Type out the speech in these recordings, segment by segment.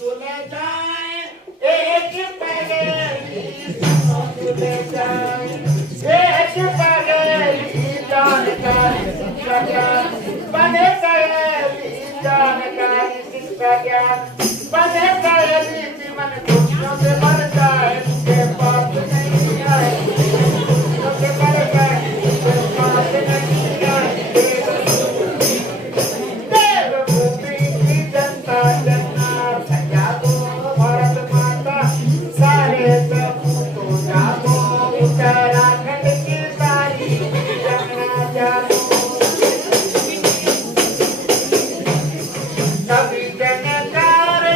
तुले जाए एक पगली सुनो तुले जाए एक पगली जानकारी शिक्षा ज्ञान बने गए जानकारी शिक्षा ज्ञान बने गए मन खुशियों से भर जाए के पास नहीं आए खुशियों से भर जाए के पास नहीं आए देवभूमि की जनता जन्नत जागो भारत माता सारे सपूतों जागो उत्तराखंड की सारी जनता जागो सभी जनकार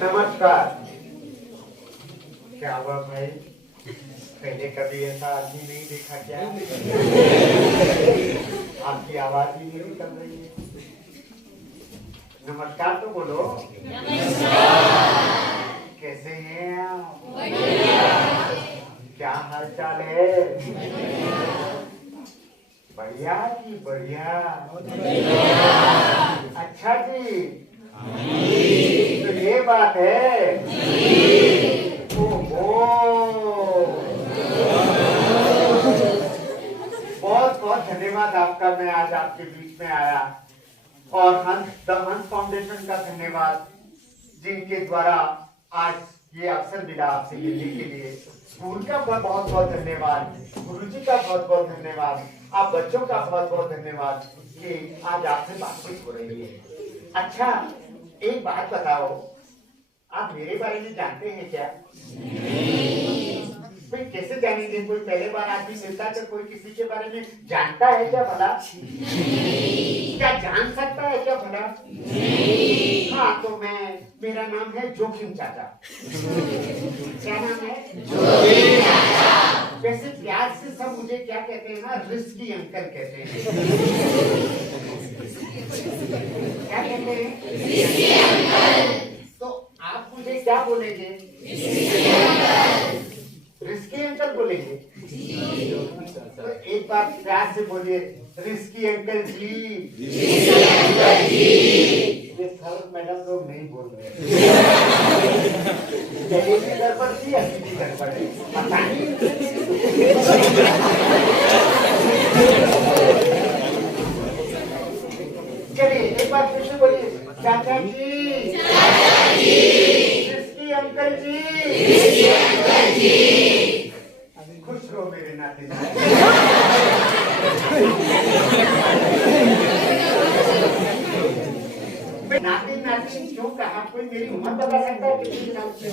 नमस्कार। क्या हुआ भाई, पहले कभी ऐसा आदमी नहीं देखा क्या? आपकी आवाज ही नहीं निकल रही है। नमस्कार तो बोलो। कैसे हैं आप? क्या हाल चाल है? बढ़िया जी बढ़िया। अच्छा जी, तो ये बात है। ओहो, बहुत बहुत धन्यवाद आपका। मैं आज आपके बीच में आया और हंस फाउंडेशन का धन्यवाद, जिनके द्वारा आज ये अवसर मिला आपसे मिलने के लिए। स्कूल का बहुत बहुत धन्यवाद, गुरुजी का बहुत बहुत धन्यवाद, आप बच्चों का बहुत बहुत धन्यवाद कि आज आपसे बातचीत हो रही है। अच्छा, एक बात बताओ, आप मेरे बारे में जानते हैं क्या? भाई कैसे जानेंगे? कोई पहले बार आदमी मिलता है तो कोई किसी के बारे में जानता है क्या भला? क्या जान सकता है क्या भला? हाँ, तो मेरा नाम है जोखिम चाचा। क्या नाम है? जोखिम चाचा। वैसे प्यार से सब मुझे क्या कहते हैं ना, रिस्की अंकल कहते हैं। क्या कहते हैं? Risky uncle. तो आप मुझे क्या बोलेंगे? रिस्की अंकल बोलेंगे। तो एक बार प्यार से बोलिए, रिस्की अंकल जी। रिस्की अंकल जी। ये सर मैडम लोग नहीं बोल रहे। चलिए गड़बड़ थी, अच्छी गड़बड़ है, पता नहीं। चलिए एक बार फिर से बोलिए, चाचा जी। चाचा जी। रिस्की अंकल जी। रिस्की अंकल जी। खुश रहो मेरे नाते। नाते नाते क्यों कहा? कोई मेरी उम्र बता सकता है कितनी साल से?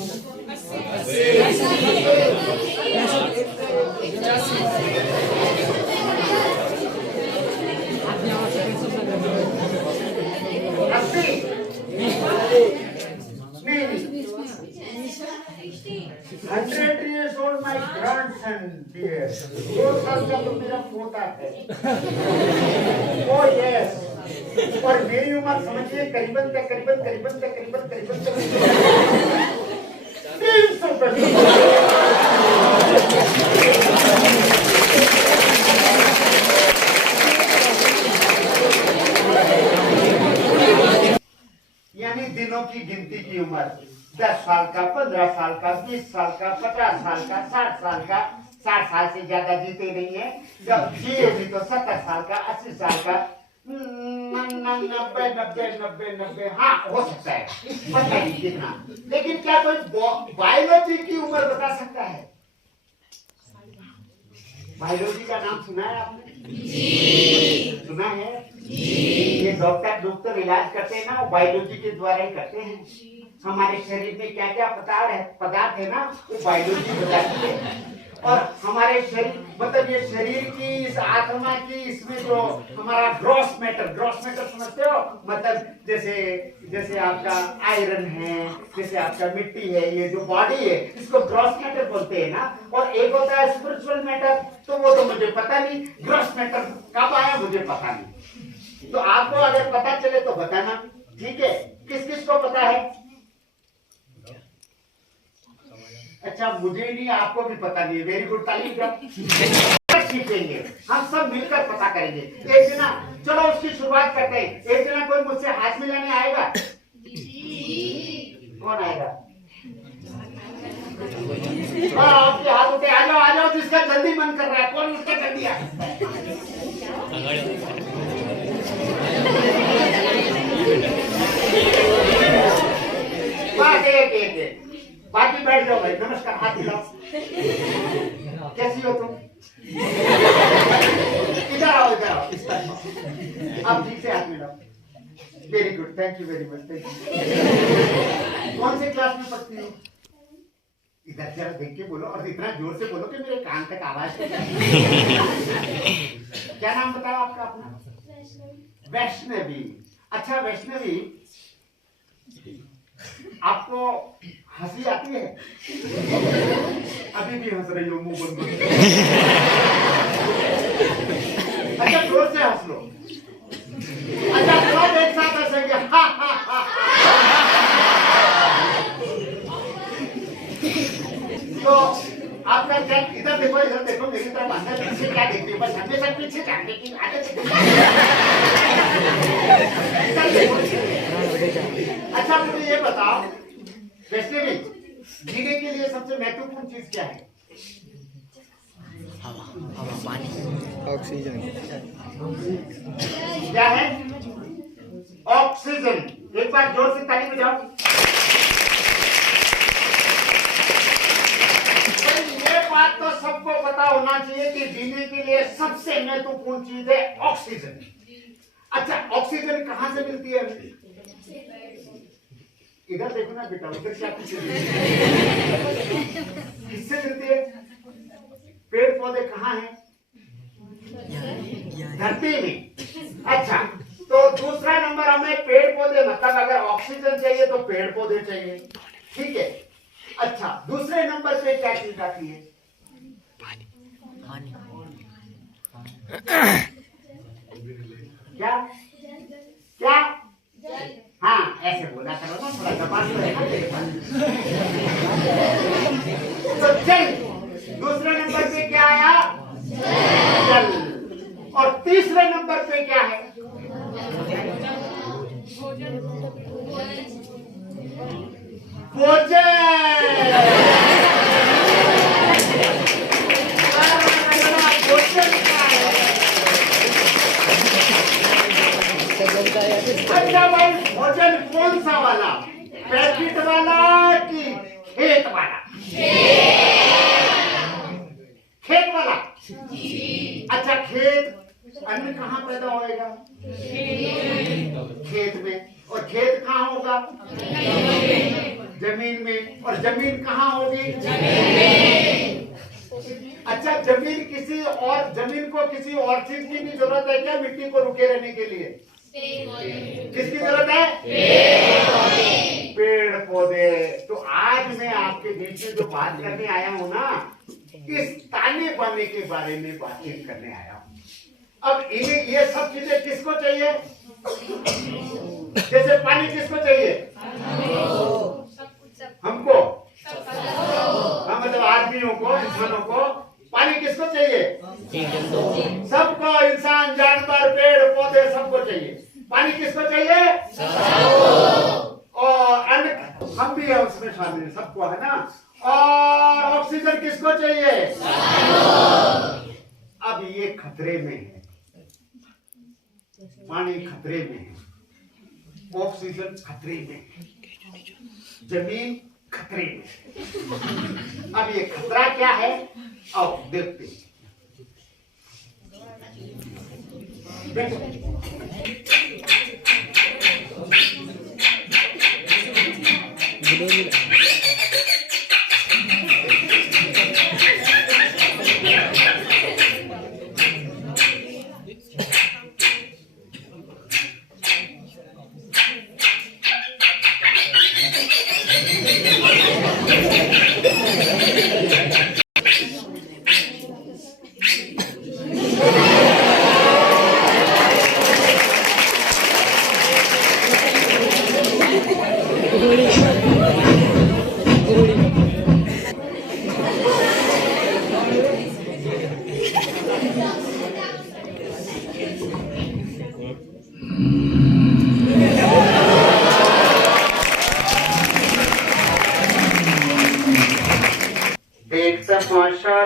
100 years old my grandson dear. 2 साल का तो मेरा पोता है। Oh yes. और मेरी उम्र समझिए करीबन 300। यानी दिनों की गिनती की उम्र 10 साल का, 15 साल का, 20 साल का, 50 साल का, 60 साल का। 60 साल से ज्यादा जीते नहीं है। जब जिए भी तो 70 साल का, 80 साल का, 90। हाँ हो सकता है, पता नहीं कितना। लेकिन क्या कोई बायोलॉजी की उम्र बता सकता है? बायोलॉजी का नाम सुना है आपने? जी। सुना है? जी। ये डॉक्टर इलाज करते हैं ना, वो बायोलॉजी के द्वारा ही करते हैं। हमारे शरीर में क्या क्या पदार्थ है ना, वो बायोलॉजी बताती है। और हमारे शरीर मतलब ये शरीर की इस आत्मा की इसमें जो हमारा ग्रॉस मैटर समझते हो, मतलब जैसे जैसे आपका आयरन है, जैसे आपका मिट्टी है, ये जो बॉडी है इसको ग्रॉस मैटर बोलते हैं ना। और एक होता है स्पिरिचुअल मैटर, तो वो तो मुझे पता नहीं ग्रॉस मैटर कब आया, मुझे पता नहीं। तो आपको अगर पता चले तो बताना, ठीक है? किस किस को पता है? अच्छा, मुझे नहीं, आपको भी पता नहीं है। वेरी गुड, ताली बजाओ। सीखेंगे हम सब मिलकर, पता करेंगे एक जना। चलो उसकी शुरुआत करते हैं। एक जना कोई मुझसे हाथ मिलाने आएगा? कौन आएगा? आपके हाथ उठे, आ जाओ आ जाओ, जिसका जल्दी मन कर रहा है। कौन उसका जल्दी आ? एक बाकी बैठ जाओ भाई। नमस्कार, हाथ मिलाओ। कैसी हो तुम? इधर आओ इधर आओ, इस तरफ। आप ठीक से हाथ मिलाओ। Very good, thank you very much, thank you. कौन से क्लास में पढ़ती हो? इधर जरा देख के बोलो और इतना जोर से बोलो कि मेरे कान तक आवाज। क्या नाम बताओ आपका अपना? वैष्णवी। अच्छा वैष्णवी, आपको हंसी आती है? अभी भी हंस रही हो मुंह बंद। अच्छा जोर से हंस लो। अच्छा सब एक साथ हंसेंगे। तो आपका क्या, इधर देखो मेरी तरफ, अंदर पीछे क्या देखते हो? बस हमेशा पीछे जाने की आदत है। अच्छा मुझे ये बताओ वैष्णवी, जीने के लिए सबसे महत्वपूर्ण चीज क्या है? हवा, पानी, ऑक्सीजन। क्या है? ऑक्सीजन। एक बार जोर से ताली बजाओ। ये बात तो सबको पता होना चाहिए कि जीने के लिए सबसे महत्वपूर्ण चीज है ऑक्सीजन। अच्छा ऑक्सीजन कहां से मिलती है? इधर देखो ना बेटा, उधर क्या किससे मिलती है? पेड़ पौधे कहाँ हैं? धरती में। अच्छा तो दूसरा नंबर हमें पेड़ पौधे, मतलब अगर ऑक्सीजन चाहिए तो पेड़ पौधे चाहिए, ठीक है? अच्छा दूसरे नंबर पे क्या चीज आती है? क्या क्या? हाँ ऐसे बोला करो ना, थोड़ा जबान तो है ना तेरे पास। तो जल। दूसरे नंबर पे क्या आया? जल। और तीसरे नंबर पे क्या है? भोजन। अच्छा भाई भोजन कौन सा वाला? पैकेट वाला कि खेत वाला? खेत वाला। अच्छा खेत, अन्न कहाँ पैदा होएगा? खेत में। और खेत कहाँ होगा? जमीन में। और जमीन कहाँ होगी? अच्छा जमीन किसी और, जमीन को किसी और चीज की भी जरूरत है क्या मिट्टी को रुके रहने के लिए? किसकी जरूरत है? पेड़ पौधे। तो आज मैं आपके बीच में जो बात करने आया हूँ ना, इस ताने बाने के बारे में बातचीत करने आया हूँ। अब ये सब चीजें किसको चाहिए? जैसे पानी किसको चाहिए? हमको। हाँ मतलब आदमियों को, इंसानों को पानी किसको चाहिए? सबको, इंसान जानवर पेड़ पौधे सबको चाहिए। पानी किसको चाहिए? और अन्न हम भी है उसमें शामिल, सबको है ना। और ऑक्सीजन किसको चाहिए? अब ये खतरे में है, पानी खतरे में है, ऑक्सीजन खतरे में है, जमीन खतरे में। अब ये खतरा क्या है? आओ देखते हैं।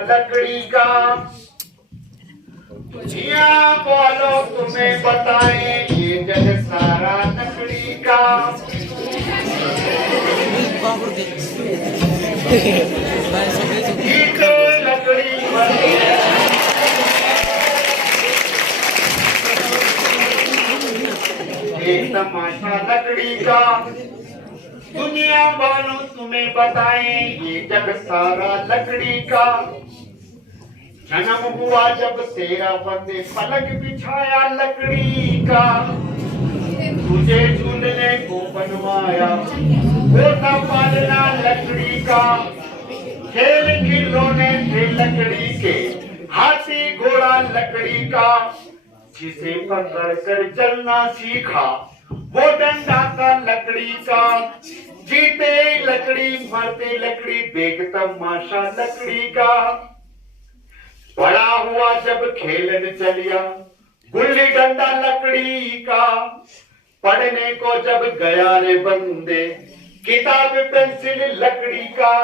लकड़ी का। दुनिया बोलो तुम्हें बताएं ये जग सारा लकड़ी का। ईंटों लकड़ी मरती है, एक तमाशा लकड़ी का। दुनिया वालों तुम्हें बताएं ये जग सारा लकड़ी का। जन्म हुआ जब तेरा बंदे पलक बिछाया लकड़ी का। तुझे झूलने को बनवाया होता पालना लकड़ी का। खेल खिलौने थे लकड़ी के, हाथी घोड़ा लकड़ी का। जिसे पकड़ कर चलना सीखा वो डंडा था लकड़ी का। जीते लकड़ी मरते लकड़ी देख तमाशा लकड़ी का। बड़ा हुआ जब खेलने चलिया गुल्ली डंडा लकड़ी का। पढ़ने को जब गया रे बंदे किताब पेंसिल लकड़ी का।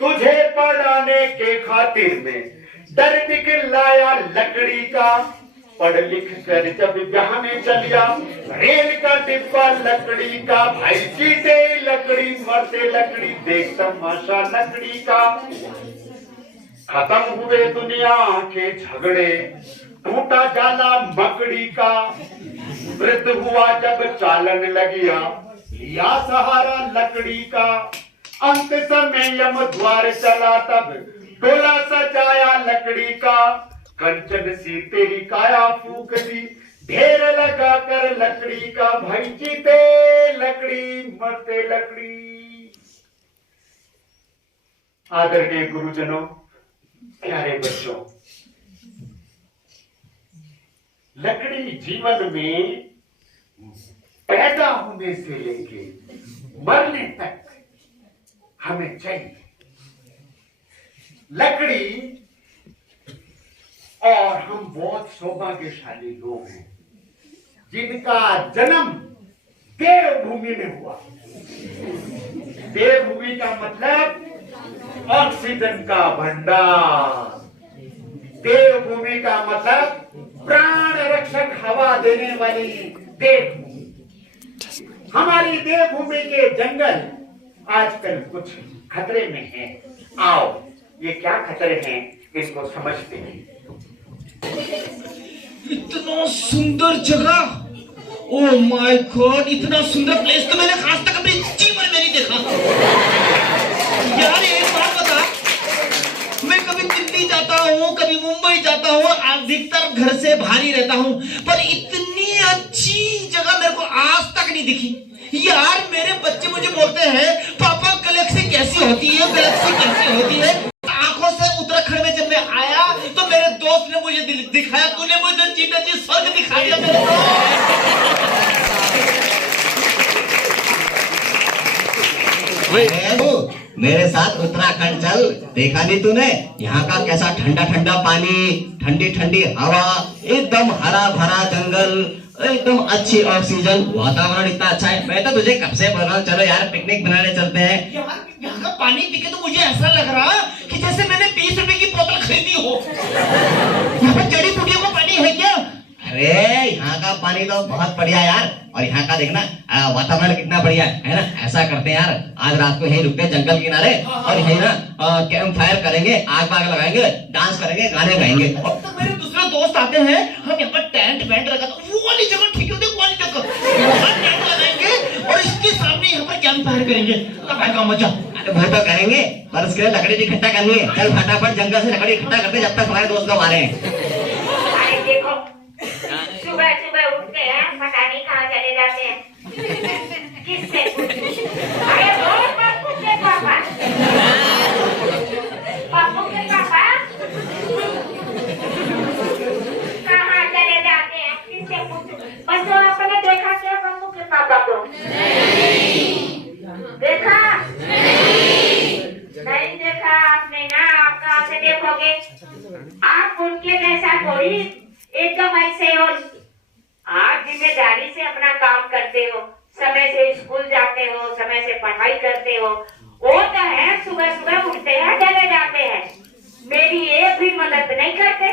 तुझे पढ़ाने के खातिर में डर दिखलाया लकड़ी का। पढ़ लिख कर जब जहाने चलिया रेल का डिब्बा लकड़ी का। भाई जीते लकड़ी मरते लकड़ी देख तमाशा लकड़ी का। खत्म हुए दुनिया के झगड़े टूटा जाला मकड़ी का। वृद्ध हुआ जब चालन लगिया लिया सहारा लकड़ी का। अंत समय यम द्वार चला तब टोला सजाया लकड़ी का। कंचन सी तेरी काया फूक दी ढेर लगा कर लकड़ी का। भाई जीते लकड़ी मरते लकड़ी। आदरणीय गुरुजनों, प्यारे बच्चों, लकड़ी जीवन में पैदा होने से लेके मरने तक हमें चाहिए। लकड़ी, और हम बहुत सौभाग्यशाली लोग हैं जिनका जन्म देवभूमि में हुआ। देवभूमि का मतलब ऑक्सीजन का भंडार। देवभूमि का मतलब प्राण रक्षक हवा देने वाली देवभूमि। हमारी देवभूमि के जंगल आजकल कुछ खतरे में हैं। आओ ये क्या खतरे हैं इसको समझते हैं। इतना सुंदर जगह, ओ माय गॉड, इतना सुंदर प्लेस तो मैंने आज तक अपने जीवन में नहीं देखा। यार एक बात बता, मैं कभी दिल्ली जाता हूँ, कभी मुंबई जाता हूँ, अधिकतर घर से बाहर ही रहता हूँ, पर इतनी अच्छी जगह मेरे को आज तक नहीं दिखी। यार मेरे बच्चे मुझे बोलते हैं पापा गैलेक्सी कैसी होती है, गैलेक्सी कैसी होती है। आंखों से उत्तराखंड में जब मैं आया तो मेरे दोस्त ने मुझे दिखाया, तूने मुझे चीटा जी स्वर्ग दिखा दिया मेरे को। मेरे साथ उत्तराखंड चल, देखा नहीं तूने यहाँ का कैसा ठंडा ठंडा पानी, ठंडी ठंडी हवा, एकदम हरा भरा जंगल, एकदम अच्छी ऑक्सीजन, वातावरण इतना अच्छा है। मैं तो तुझे कब से बोल रहा हूँ चलो यार पिकनिक बनाने चलते हैं। यार यहाँ का पानी पी के तो मुझे ऐसा लग रहा कि जैसे मैंने 20 रुपए की बोतल खरीदी हो। यहाँ पे जड़ी बूटियों का पानी है क्या? अरे यहाँ का पानी तो बहुत बढ़िया यार, और यहाँ का देखना वातावरण कितना बढ़िया है ना। ऐसा करते हैं यार, आज रात को यहीं रुकते हैं जंगल किनारे और यहीं ना कैंप फायर करेंगे, आग बाग लगाएंगे, डांस करेंगे, गाने गाएंगे। अब तक मेरे दूसरे दोस्त आते हैं, हम यहाँ पर टेंट वेंट लगा, वो वाली जगह ठीक है, वो वाली जगह वहाँ टेंट लगाएंगे और इसके सामने यहाँ पर कैंप फायर करेंगे। तब आएगा मजा। अरे वो तो करेंगे, पर उसके लिए लकड़ी भी इकट्ठा करनी है। चल फटाफट जंगल से लकड़ी इकट्ठा करते जब तक हमारे दोस्त लोग आ रहे हैं। सुबह सुबह उठते हैं, पता नहीं कहाँ चले जाते हैं। किससे पूछे? अरे रोज बापू के पापा, बापू के पापा कहाँ चले जाते हैं, किससे पूछे? बच्चों आपने देखा क्या बापू के पापा को? देखा? नहीं देखा आपने ना, आप कहाँ से देखोगे? आप उनके जैसा थोड़ी एकदम ऐसे हो। आप जिम्मेदारी से अपना काम करते हो, समय से स्कूल जाते हो, समय से पढ़ाई करते हो। वो तो है सुबह सुबह उठते हैं चले जाते हैं। मेरी एक भी मदद नहीं करते।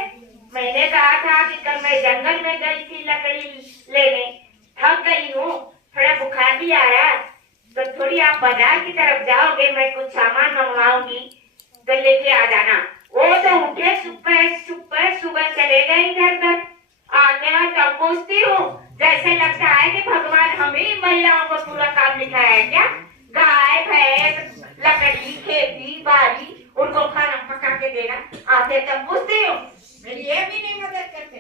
मैंने कहा था कि कल मैं जंगल में गई थी लकड़ी लेने, थक गई हूँ, थोड़ा बुखार भी आया, तो थोड़ी आप बाजार की तरफ जाओगे, मैं कुछ सामान मंगवाऊंगी तो लेके आ जाना। वो तो उठे सुबह चले गए इधर उधर। आके तब पूछती हूँ, जैसे लगता है कि भगवान हम ही महिलाओं को पूरा काम लिखाया है क्या। गाय भैंस लकड़ी खेती बाड़ी उनको खाना पका के देना। आते तब पूछती हूँ, मेरी ये भी नहीं मदद करते।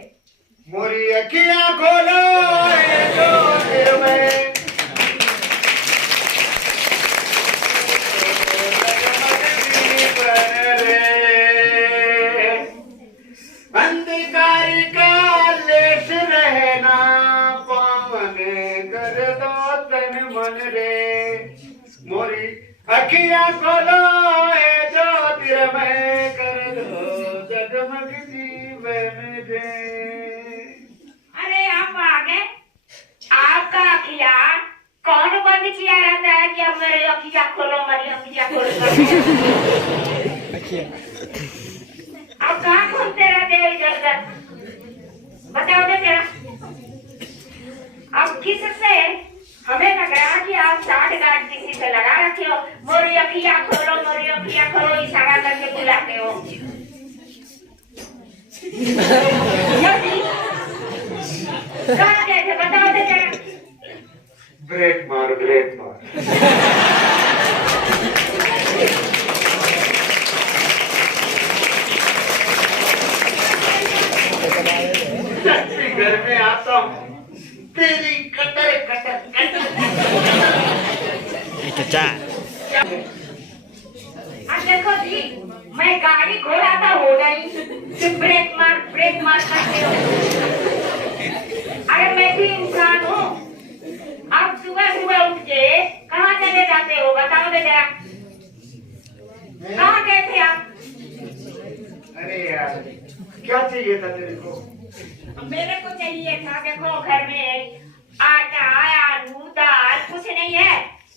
मोरी अखियां खोलो ये जो दिल में अंधकार का लेश रहना पावन कर दो तन मन रे। मोरी अखियां खोलो ये जो दिल में कर दो जगमग जीवन रे। अरे आप आ गए। आपका अखिया कौन बंद किया रहता है कि अब मेरे अखिया खोलो, मेरी अखिया खोलो। आप कहाँ घूमते रहते हो इधर उधर, बताओ तो जरा। अब किससे, हमें लग रहा कि आप साठ गांठ किसी से लगा रखे हो। मोरी अखिया खोलो, मोरी अखिया खोलो इशारा करके बुलाते हो। कहाँ गए थे बताओ तो जरा। ब्रेक मार ब्रेक मार। घर में आता हूँ तेरी कटर कटर कटर। देखो जी, मैं गाड़ी घोड़ा का हो गई, सिर्फ ब्रेक मार करते हो। अरे मैं भी इंसान हूँ। आप सुबह उठ के कहाँ चले जाते हो बताओ तो जरा। कहाँ गए थे आप? अरे यार क्या चाहिए था तेरे को? मेरे को चाहिए था, देखो घर में आटा आलू दाल कुछ नहीं है।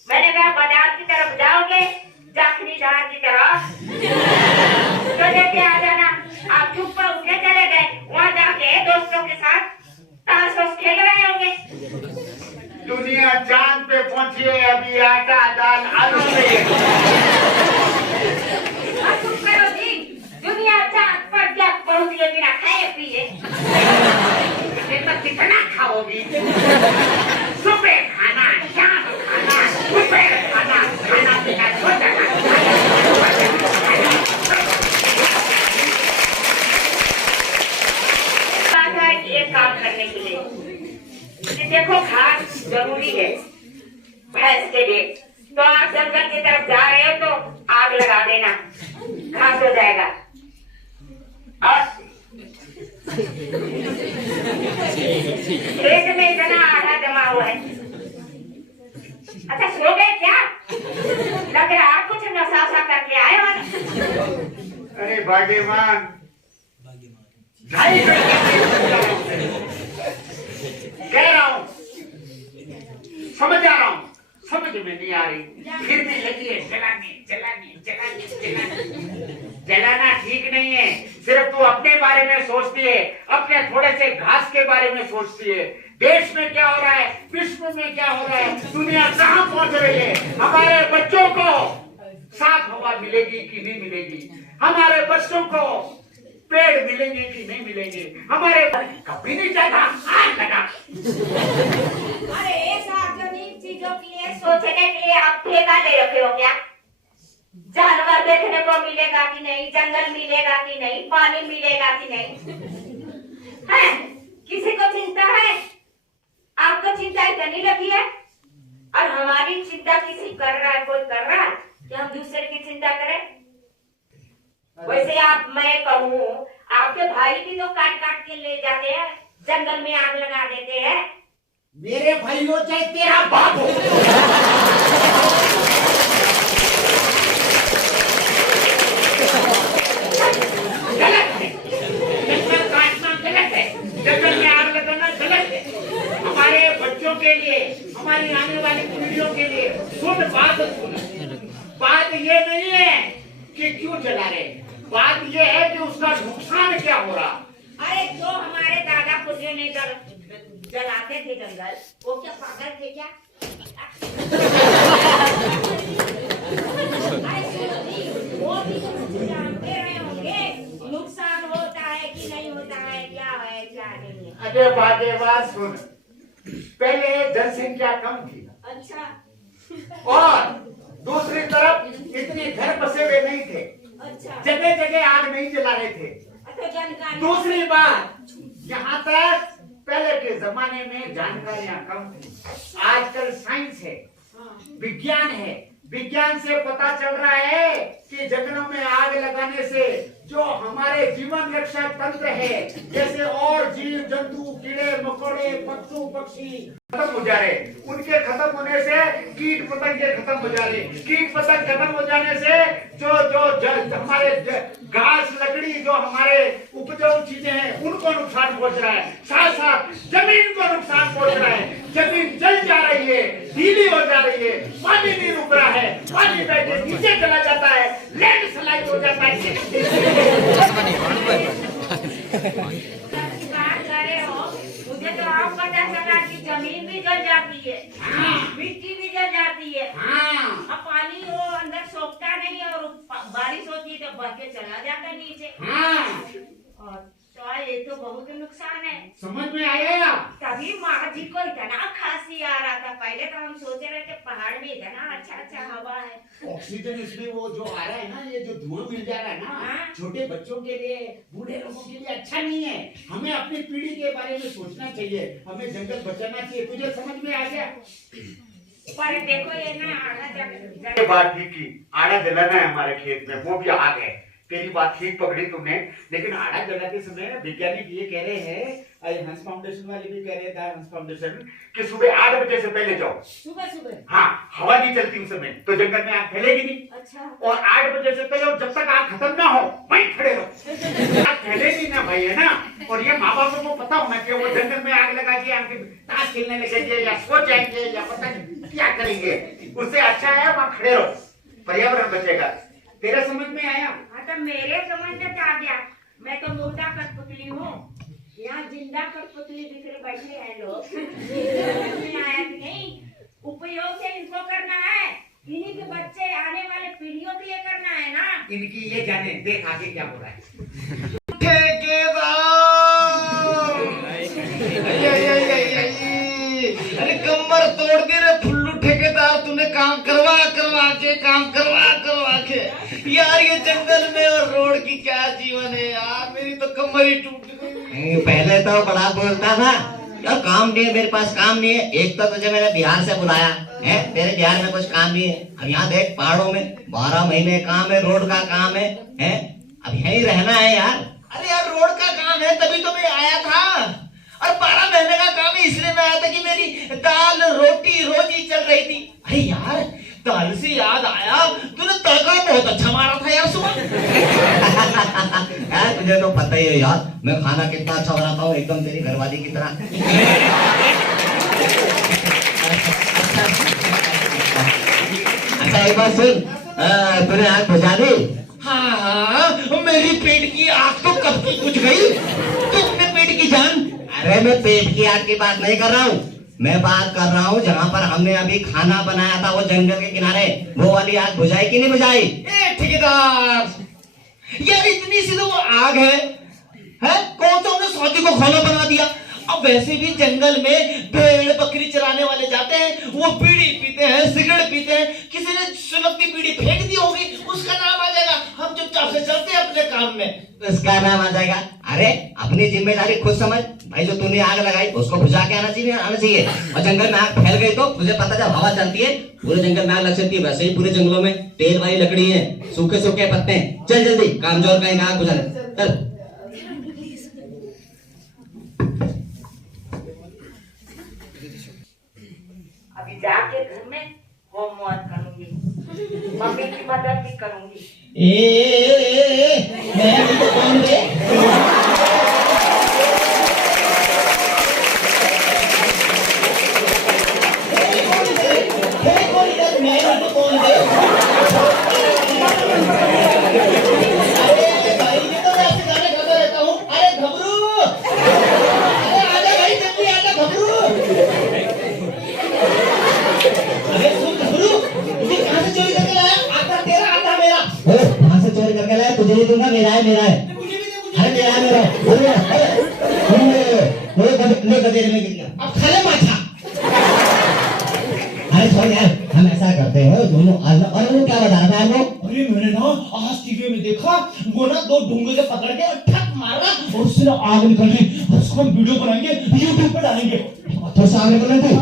मैंने कहा बाजार की तरफ जाओगे, जाखनीदार की तरफ तो लेके आ जाना। आप चुप उठे चले गए, वहाँ जाके दोस्तों के साथ ताश खेल रहे होंगे। दुनिया चांद पे पहुंची है, अभी आटा दाल आलू नहीं है। चुप करो जी, दुनिया चांद पर क्या पहुंची है बिना खाए पिए। कितना खाओगी? सुबह खाना, शाम खाना, दोपहर खाना, खाना पीना छोड़ देना। बात है कि एक काम करने के लिए देखो घास जरूरी है भैंस के लिए। तो आप जंगल की तरफ जा रहे हो तो आग लगा देना, घास हो जाएगा। और खेत में इतना आधा जमा हुआ है। अच्छा सो गए क्या? लग रहा कुछ नशा सा करके आए हो। अरे भाग्यवान, कह रहा हूँ, समझ आ रहा हूँ, समझ में नहीं आ रही, फिर भी लगी है जलाने। जलाना ठीक नहीं है। सिर्फ तू अपने बारे में सोचती है, अपने थोड़े से घास के बारे में सोचती है। देश में क्या हो रहा है, विश्व में क्या हो रहा है, दुनिया कहाँ पहुंच रही है। हमारे बच्चों को साफ हवा मिलेगी कि नहीं मिलेगी, हमारे बच्चों को पेड़ मिलेंगे कि नहीं मिलेंगे, हमारे कभी नहीं चाहता आग लगा। अरे सार्वजनिक चीजों के लिए सोचने के लिए आप ठेका दे रखे हो क्या? जानवर देखने को मिलेगा कि नहीं, जंगल मिलेगा कि नहीं, पानी मिलेगा कि नहीं है? किसी को चिंता है? आपको चिंता इतनी लगी है और हमारी चिंता किसी कर रहा है, कोई कर रहा है कि हम दूसरे की चिंता करें? वैसे आप, मैं कहूँ आपके भाई भी तो काट काट के ले जाते हैं, जंगल में आग लगा देते हैं। मेरे भाई हो चाहे तेरा बाप हो, गलत है। जंगल काटना गलत है, जंगल में आग लगाना गलत है। हमारे बच्चों के लिए, हमारी आने वाली पीढ़ियों के लिए सुन बात ये नहीं है कि क्यों जला रहे, बात ये है कि उसका नुकसान क्या हो रहा। अरे जो हमारे दादा पुरजे ने जलाते थे जंगल, वो क्या पागल थे क्या? वो भी तो जानते रहे होंगे नुकसान होता है कि नहीं होता है, क्या है क्या नहीं है। अरे बात सुन, पहले जनसंख्या कम थी, अच्छा और दूसरी तरफ इतने घर बसे हुए नहीं थे, अच्छा जगह जगह आग नहीं जला रहे थे। अच्छा जानकारी। दूसरी बात, यहाँ तक पहले के जमाने में जानकारियां कम थी, आजकल साइंस है, विज्ञान है, विज्ञान से पता चल रहा है कि जंगलों में आग लगाने से जो हमारे जीवन रक्षा तंत्र है, जैसे और जीव जंतु, कीड़े मकोड़े, पशु पक्षी खत्म हो जा रहे, उनके खत्म होने से कीट पतंगे खत्म हो जा रहे, कीट पतंग खत्म हो जाने से जो हमारे घास लकड़ी जो हमारे उपजाऊ चीजें हैं उनको नुकसान पहुंच रहा है, साथ साथ जमीन को नुकसान पहुंच रहा है, जमीन जल जा रही है, ढीली हो जा रही है, पानी नहीं रुक रहा है, पानी बह के नीचे चला जाता है, लैंड स्लाइड हो जाता है। मुझे तो आप पता चला कि जमीन भी जल जाती है, मिट्टी भी जल जाती है, अब पानी वो अंदर सोखता नहीं है और बारिश होती है तो बह के चला जाता है नीचे। और तो ये तो बहुत नुकसान है। समझ में आया? तभी माँ जी को इतना खांसी आ रहा था। पहले तो हम सोच रहे थे पहाड़ में इतना अच्छा हवा है, ऑक्सीजन इसमें वो जो आ रहा है ना, ये जो धुआं मिल जा रहा है ना, छोटे बच्चों के लिए, बूढ़े लोगों के लिए अच्छा नहीं है। हमें अपनी पीढ़ी के बारे में सोचना चाहिए, हमें जंगल बचाना चाहिए। तुझे समझ में आ गया? पर देखो ये ना आड़ा बात ठीक की, आड़ा जलाना है हमारे खेत में, वो भी आग है। तेरी बात ठीक पकड़ी तुमने, लेकिन आड़ा जलाते समय वैज्ञानिक ये कह रहे हैं, हंस फाउंडेशन वाले भी कह रहे थे, हंस फाउंडेशन, कि सुबह 8 बजे से पहले जाओ। सुबह हाँ, हवा नहीं चलती उस समय, तो जंगल में आग फैलेगी नहीं। अच्छा। और 8 बजे से पहले जब तक आग खत्म ना हो वहीं खड़े रहो। आग फैलेगी ना भाई, है ना। और ये माँ बापों को पता होना कि वो जंगल में आग लगा के आगे ताश खेलने लगेंगे या सो जाएंगे या पता नहीं क्या करेंगे, उससे अच्छा है वहाँ खड़े रहो, पर्यावरण बचेगा। तेरा समझ में आया? हाँ तो मेरे समझ में आ गया। मैं तो मुर्दा कठपुतली हूँ, यहाँ जिंदा कठपुतली बिखरे बैठे हैं लोग। में आया कि नहीं, उपयोग से इनको करना है, इन्हीं के बच्चे आने वाले पीढ़ियों के लिए करना है ना। इनकी ये जाने, देख आगे क्या हो रहा है। अरे कमर तोड़ दे रे फुल्लू ठेकेदार, तूने काम करवा के यार, ये जंगल में और रोड की क्या जीवन है यार, मेरी तो कमर ही टूट गई। पहले तो बड़ा बोलता था यार, काम नहीं है मेरे पास, काम नहीं है। एक तो तुझे मैंने बिहार से बुलाया है, तेरे बिहार में कुछ काम नहीं है। अब यहाँ देख पहाड़ों में 12 महीने काम है, रोड का काम है, अब यहीं रहना है यार। अरे यार रोड का काम है तभी तो मैं आया था, और 12 महीने का काम है इसलिए मैं आया था कि मेरी दाल रोटी रोजी चल रही थी। अरे यार दाल से याद आया, तूने तड़का बहुत अच्छा मारा था यार सुबह। यार तुझे तो पता ही है यार, मैं खाना कितना अच्छा बनाता हूँ, एकदम तेरी घरवाली की तरह। अच्छा एक बात सुन, तूने आग बुझा दी? हाँ मेरी पेट की आग तो कब की बुझ गई, तो अपने पेट की जान। अरे मैं पेट की आग की बात नहीं कर रहा हूँ, मैं बात कर रहा हूँ जहाँ पर हमने अभी खाना बनाया था वो जंगल के किनारे, वो वाली आग बुझाई कि नहीं बुझाई? ठेकेदार यार इतनी सी तो वो आग है कौन सा उन्हें सौदी को खाना बना दिया। अब वैसे भी जंगल में भेड़ बकरी चराने वाले जाते हैं, वो बीड़ी पीते हैं, सिगरेट पीते हैं, किसी ने सुलगती बीड़ी फेंक दी होगी, उसका नाम आ जाएगा। हम चुपचाप से चलते हैं अपने काम में, उसका नाम आ जाएगा। अरे अपनी जिम्मेदारी खुद समझ भाई, जो तूने आग लगाई उसको बुझा के आना चाहिए। और जंगल में आग फैल गई तो तुझे पता, जब हवा चलती है पूरे जंगल में आग लग सकती है, वैसे ही पूरे जंगलों में तेल वाली लकड़ी है, सूखे सूखे पत्ते हैं। चल जल्दी काम जोर कहीं आग बुझा, चल। अभी जाके घर में होमवर्क करूंगी, मम्मी की मदद भी करूंगी। मैं तो कौन है? दूंगा, मेरा है मेरा है। मुझे भी दे, मुझे अरे मेरा है मेरा है। ले गधेरे में गिर गया। अब खा ले माछा। अरे छोड़ यार, हम ऐसा करते हैं दोनों आज। और वो क्या बता रहा था वो? अरे मैंने ना आज टीवी में देखा, वो ना 2 ढूंगे से पकड़ के और ठक मारा और उससे ना आग निकल रही। उसको हम वीडियो बनाएंगे, यूट्यूब पर डालेंगे। पत्थर से आग निकलने थे।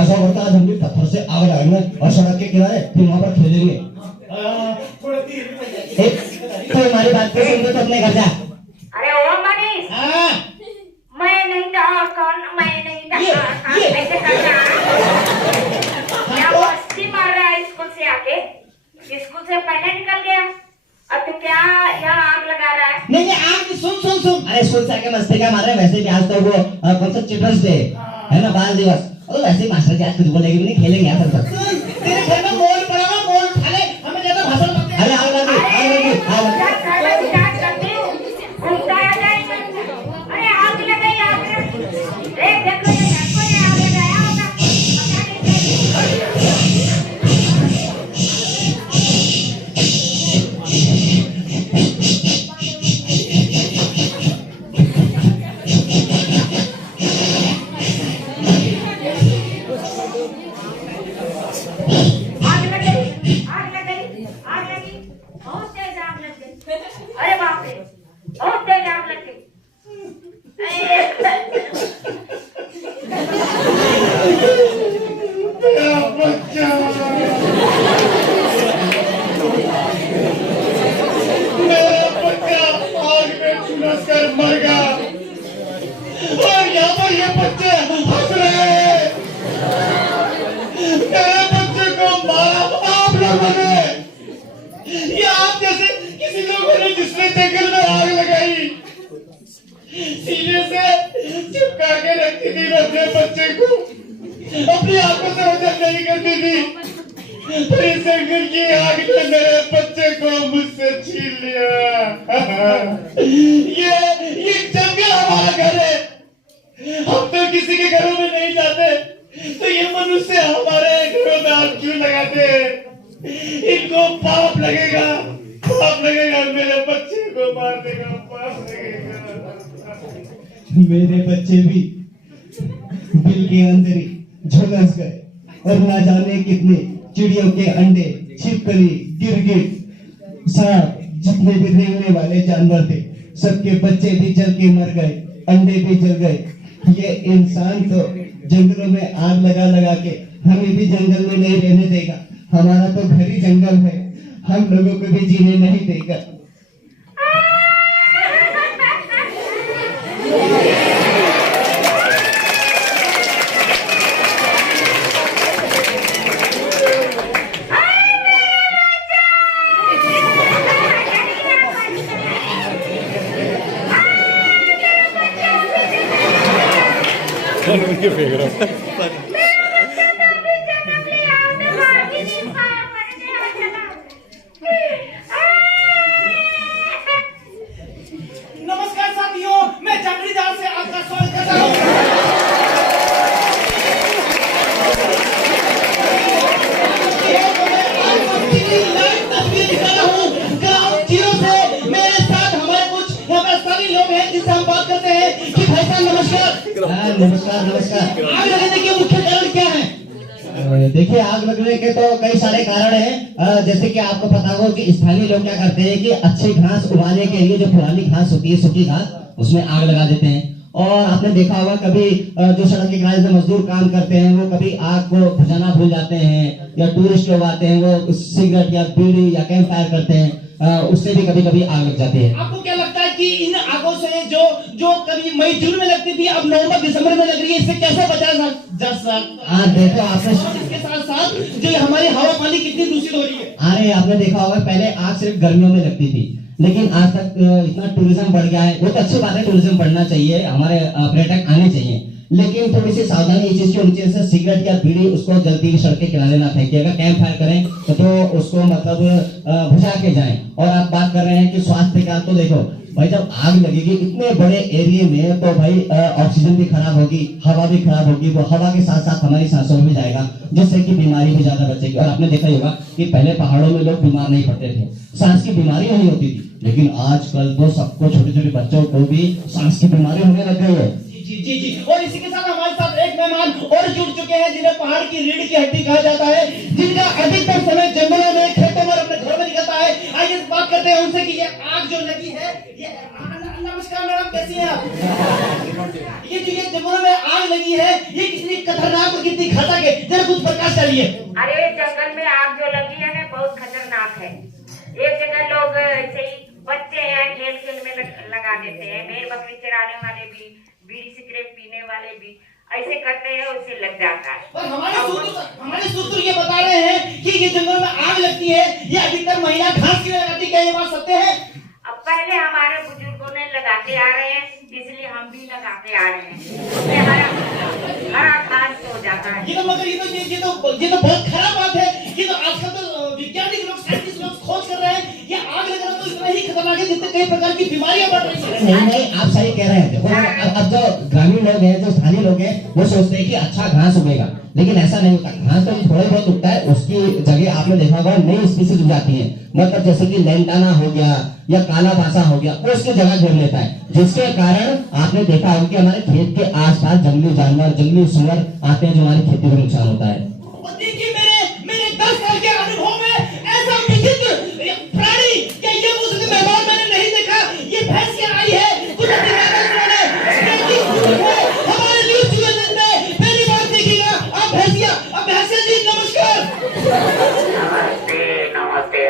ऐसा करता है, हम भी पत्थर से आग डालेंगे और सड़क के किनारे फिर वहां पर खेलेंगे। थोड़ा देर में जाएंगे। तो हमारी बात को सुन के तो अपने घर जा। अरे ओ मनीष, हाँ, मैं नहीं था कौन, मैं नहीं था ये। ऐसे करना। क्या मस्ती मार रहा है स्कूल से आके? स्कूल से पहले निकल गया, अब तो क्या यहाँ आग लगा रहा है? नहीं नहीं, आग नहीं, सुन सुन सुन। अरे स्कूल से आके मस्ती का मार रहे हैं। वैसे भी आज तो वो कौन सा चिल्ड्रंस डे है ना, बाल दिवस। और वैसे ही मास्टर जी आज कुछ बोलेगी भी नहीं, खेलेंगे यहाँ पर। सुन, तेरे घर में मोल पड़ा ना, मोल उठा ले, हमें ज्यादा भाषण मत दे। अरे आग लगी, आग लगी, आग लगी। क्या खाना स्टार्ट करती हूँ, घूमता आ जाएगा। अरे आग लग गई, आग लग गई। देख लो ये लड़कों ने आग लगाया होगा, पता नहीं आग लग गई, आग लग गई, आग लगी, बहुत तेज आग लग गई। अरे बाप रे, बहुत तेज आग लग गई। मेरा बच्चा, मेरा बच्चा आग में झुलस कर मर गया। और यहाँ पर ये बच्चे हंस रहे हैं। मेरे बच्चे को मारा आप लोगों ने, ये आप जैसे किसी लोगों ने जिसने जंगल में आग लगाई, सीने से चिपका के रखती थी अपने बच्चे को, अपनी आंखों से ओझल नहीं करती थी। तो इस जंगल की आग ने मेरे बच्चे को मुझसे छीन लिया। ये जंगल हमारा घर है। हम तो किसी के घरों में नहीं जाते, तो ये मनुष्य हमारे घरों में आग क्यों लगाते हैं? इनको पाप लगेगा, पाप लगेगा, मेरे बच्चे को मार देगा, पाप लगेगा। मेरे बच्चे भी बिल के अंदर ही झुलस गए और ना जाने कितने चिड़ियों के अंडे, छिपकली, गिरगिट, सांप, जितने भी रेंगने वाले जानवर थे, सबके बच्चे भी जल के मर गए, अंडे भी जल गए। ये इंसान तो जंगलों में आग लगा लगा के हमें भी जंगल में नहीं रहने देगा। हमारा तो घर ही जंगल है, हम लोगों को भी जीने नहीं देगा। नमस्कार साथियों, मैं जंगली दाल से आपका स्वागत करता हूँ। तस्वीर दिखा रहा हूँ ग्राउंड जीरो से। मेरे साथ हमारे कुछ यहाँ पर सभी लोग हैं जिनसे हम बात करते हैं कि भाई साहब नमस्कार। नमस्कार नमस्कार। आग लगने के मुख्य कारण क्या है? देखिए, आग लगने के तो कई सारे कारण हैं। जैसे कि आपको पता हो कि स्थानीय लोग क्या करते हैं कि अच्छी घास उगाने के लिए जो पुरानी घास होती है, सूखी घास, उसमें आग लगा देते हैं। और आपने देखा होगा कभी जो सड़क के किनारे से मजदूर काम करते हैं वो कभी आग को बुझाना भूल जाते हैं, या टूरिस्ट लोग आते हैं वो सिगरेट या बीड़ी या कैंप फायर करते हैं, उससे भी कभी कभी आग लग जाती है। आपको क्या लगता है कि इन आगों से जो कभी मई जून में लगती थी अब नवंबर दिसंबर में लग रही है, इससे कैसे बचा जा सकता? देखो आपने इसके साथ साथ जो हमारी हवा पानी कितनी दूषित हो रही है। अरे आपने देखा होगा पहले आग सिर्फ गर्मियों में लगती थी, लेकिन आज तक इतना टूरिज्म बढ़ गया है। वो तो अच्छी बात है, टूरिज्म बढ़ना चाहिए, हमारे पर्यटक आने चाहिए, लेकिन थोड़ी सी सावधानी इस चीज की होनी चाहिए। जैसे सिगरेट या बीड़ी उसको जल्दी सड़क के किनारे ना फेंकिए। अगर कैंप फायर करें तो उसको मतलब बुझा के जाएं। और आप बात कर रहे हैं कि स्वास्थ्य का, तो देखो भाई जब आग लगेगी इतने बड़े एरिया में तो भाई ऑक्सीजन भी खराब होगी, हवा भी खराब होगी, वो हवा के साथ साथ हमारी सांसों में भी जाएगा, जिससे कि बीमारी भी ज्यादा बचेगी। और आपने देखा ही होगा कि पहले पहाड़ों में लोग बीमार नहीं पड़ते थे, सांस की बीमारी नहीं होती थी, लेकिन आजकल तो सबको, छोटे छोटे बच्चों को भी सांस की बीमारी होने लग गई है। जी जी जी। और इसी के साथ हमारे साथ एक मेहमान और जुड़ चुके हैं जिन्हें पहाड़ की रीढ़ की हड्डी कहा जाता है, जिनका अधिकतर समय जंगलों में, खेतों में, अपने घरों में निकलता है। आइए बात करते हैं उनसे कि ये आग जो लगी है, ये नमस्कार मैडम, कैसी हैं आप? ये जो ये जंगलों में आग लगी है, ये कितनी खतरनाक और कितनी घातक है, जरा कुछ प्रकाश डालिए। अरे जंगल में आग जो लगी है ना, बहुत खतरनाक है। एक जगह लोग ऐसे ही बच्चे हैं, खेल खेल में लगा देते हैं। भेड़ बकरी चराने वाले भी, बीड़ी सिगरेट पीने वाले भी ऐसे करते हैं, उससे लग जाता है। पर हमारे सूत्र ये बता रहे हैं कि ये जंगल में आग लगती है, ये अधिकतर महिला घास की लगाती, क्या ये बात सत्य है? अब पहले हमारे बुजुर्गों ने लगाते आ रहे हैं, इसलिए हम भी लगाते आ रहे हैं। उससे हरा घास हो जाता है। ये तो मगर ये तो बहुत खराब बात है। ये तो आजकल तो वैज्ञानिक लोग, साइंटिस्ट लोग खोज कर रहे हैं, ये आग लगना तो इतना ही खतरनाक है जिससे कई प्रकार की बीमारियां बढ़ रही हैं। नहीं नहीं, आप सही कह रहे हैं। देखो अब जो ग्रामीण लोग हैं, जो स्थानीय लोग हैं, वो सोचते हैं कि अच्छा घास उगेगा, लेकिन ऐसा नहीं होता। घास तो थोड़े बहुत उगता है, उसकी जगह आपने देखा होगा नई स्पीसीज उग जाती है, मतलब जैसे कि लैंटाना हो गया या काला बासा हो गया, वो उसकी जगह घेर लेता है, जिसके कारण आपने देखा होगा कि हमारे खेत के आसपास जंगली जानवर, जंगली सुअर आते हैं, जो हमारी खेती को नुकसान होता है। देखिए मेरे 10 साल के अनुभव में ऐसा विचित्र प्राणी या ये मुझे मेहमान मैंने नहीं देखा। ये भैंसिया आई है, कुछ हमारे न्यूज़ चैनल में पहली बार देखिएगा आप भैंसिया। अब भैंसिया जी नमस्कार। नमस्ते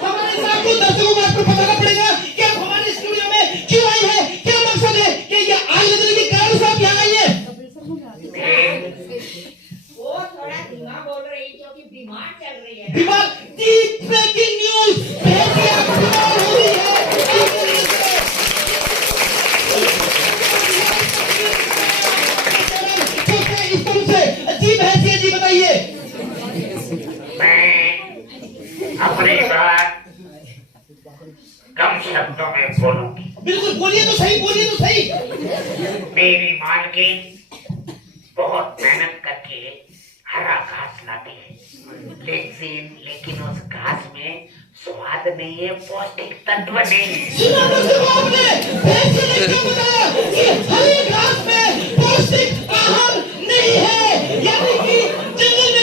हमारे साथ को दर्शकों को आपको बताना पड़ेगा कि आप हमारे स्टूडियो में क्यों आई है, क्या मकसद है कि ये आग लगने के कारण से आप यहाँ आई है? वो थोड़ा धीमा बोल रही क्योंकि बीमार चल रही है। बीमार, डीप ब्रेकिंग न्यूज़, भैंसिया बीमार हो रही है। इस तरह से जी भैंसिया जी बताइए। मैं अपनी बात कम शब्दों में बोलूंगी। बिल्कुल बोलिए तो सही, बोलिए तो सही। मेरी मालकिन बहुत मेहनत करके हरा घास लाती है, लेकिन उस घास में स्वाद नहीं है, पौष्टिक तत्व नहीं है। सुना आपने, भैंसिया ने क्या बताया कि हरे घास में पौष्टिक आहार नहीं है, यानी कि जंगल में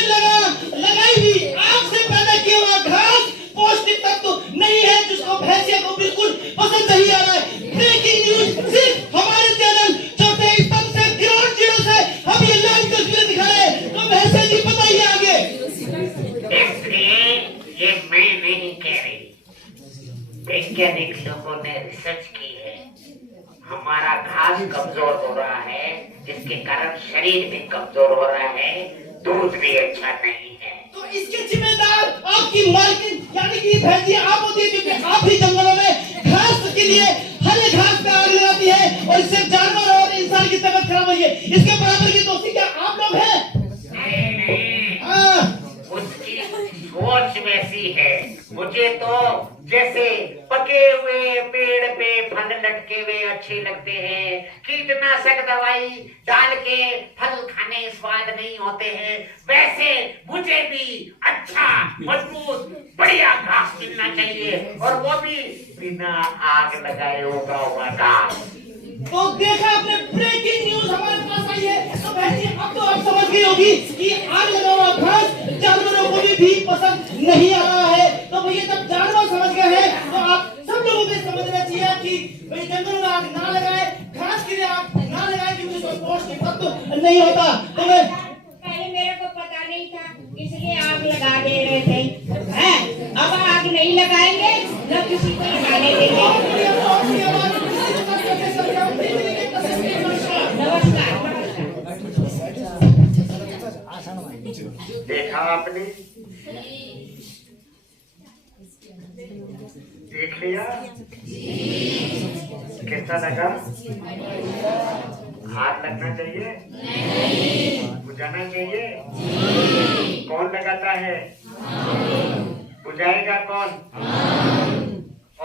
लगाई हुई आग से पैदा किया हुआ घास पौष्टिक तत्व नहीं है, जिसको भैंसिया को बिल्कुल पसंद नहीं आ रहा है। ब्रेकिंग न्यूज सिर्फ हमारे चैनल चौथे स्तंभ से, ग्राउंड जीरो से हम ये लाइव तस्वीरें दिखा रहे हैं। तो भैंसिया जी बताइए आगे। इसलिए ये मैं नहीं कह रही, वैज्ञानिक लोगों ने रिसर्च की है। हमारा घास कमजोर हो रहा है, जिसके कारण शरीर भी कमजोर हो रहा है, दूध भी अच्छा नहीं है। तो इसके जिम्मेदार आपकी मालकिन यानी कि भैंसिया आप होती है, क्योंकि आप ही जंगलों में घास के लिए हरे घास पे आग लगाती है और इससे जानवर और इंसान की तबीयत खराब हुई है। इसके बराबर की दोस्ती क्या आप लोग हैं? नहीं, हाँ। उसकी सोच वैसी है। मुझे तो जैसे पके हुए पेड़ पे फल लटके हुए अच्छे लगते हैं, कीटनाशक दवाई डाल के फल खाने स्वाद नहीं होते हैं, वैसे मुझे भी अच्छा मजबूत बढ़िया घास मिलना चाहिए, और वो भी बिना आग लगाए उगा हुआ घास। तो देखा आपने, ब्रेकिंग न्यूज हमारे पास आई है। तो भैंसिया अब तो आप समझ गई होगी कि आग लगा हुआ घास जानवरों को भी पसंद नहीं आ रहा है। तो भैया जब जानवर समझ गए हैं तो आप सब लोगों को समझना चाहिए कि भाई जंगल में आग ना लगाए, घास के लिए आग ना लगाए, क्योंकि उसमें पौष्टिक तत्व नहीं होता। तो मैं पहले मेरे को पता नहीं था, इसलिए आग लगा दे रहे थे। हैं? अब आग नहीं लगाएंगे, न किसी को लगाने देंगे। देखा आपने, देख लिया, कैसा लगा? हाथ लगना चाहिए, बुझाना चाहिए। कौन लगाता है? बुझाएगा कौन?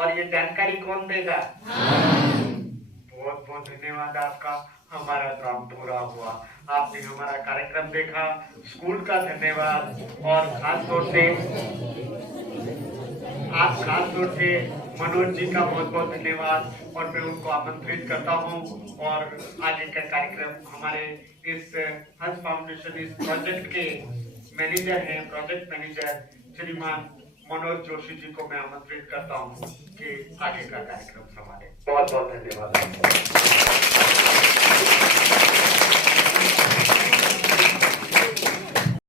और ये जानकारी कौन देगा? बहुत बहुत धन्यवाद आपका। हमारा काम पूरा हुआ, आपने हमारा कार्यक्रम देखा। स्कूल का धन्यवाद और खास तौर से मनोज जी का बहुत बहुत धन्यवाद। और मैं उनको आमंत्रित करता हूँ और आगे का कार्यक्रम हमारे इस हंस फाउंडेशन इस प्रोजेक्ट के मैनेजर हैं, प्रोजेक्ट मैनेजर श्रीमान मनोज जोशी जी को मैं आमंत्रित करता हूँ कि आगे का कार्यक्रम संभालें। बहुत बहुत धन्यवाद।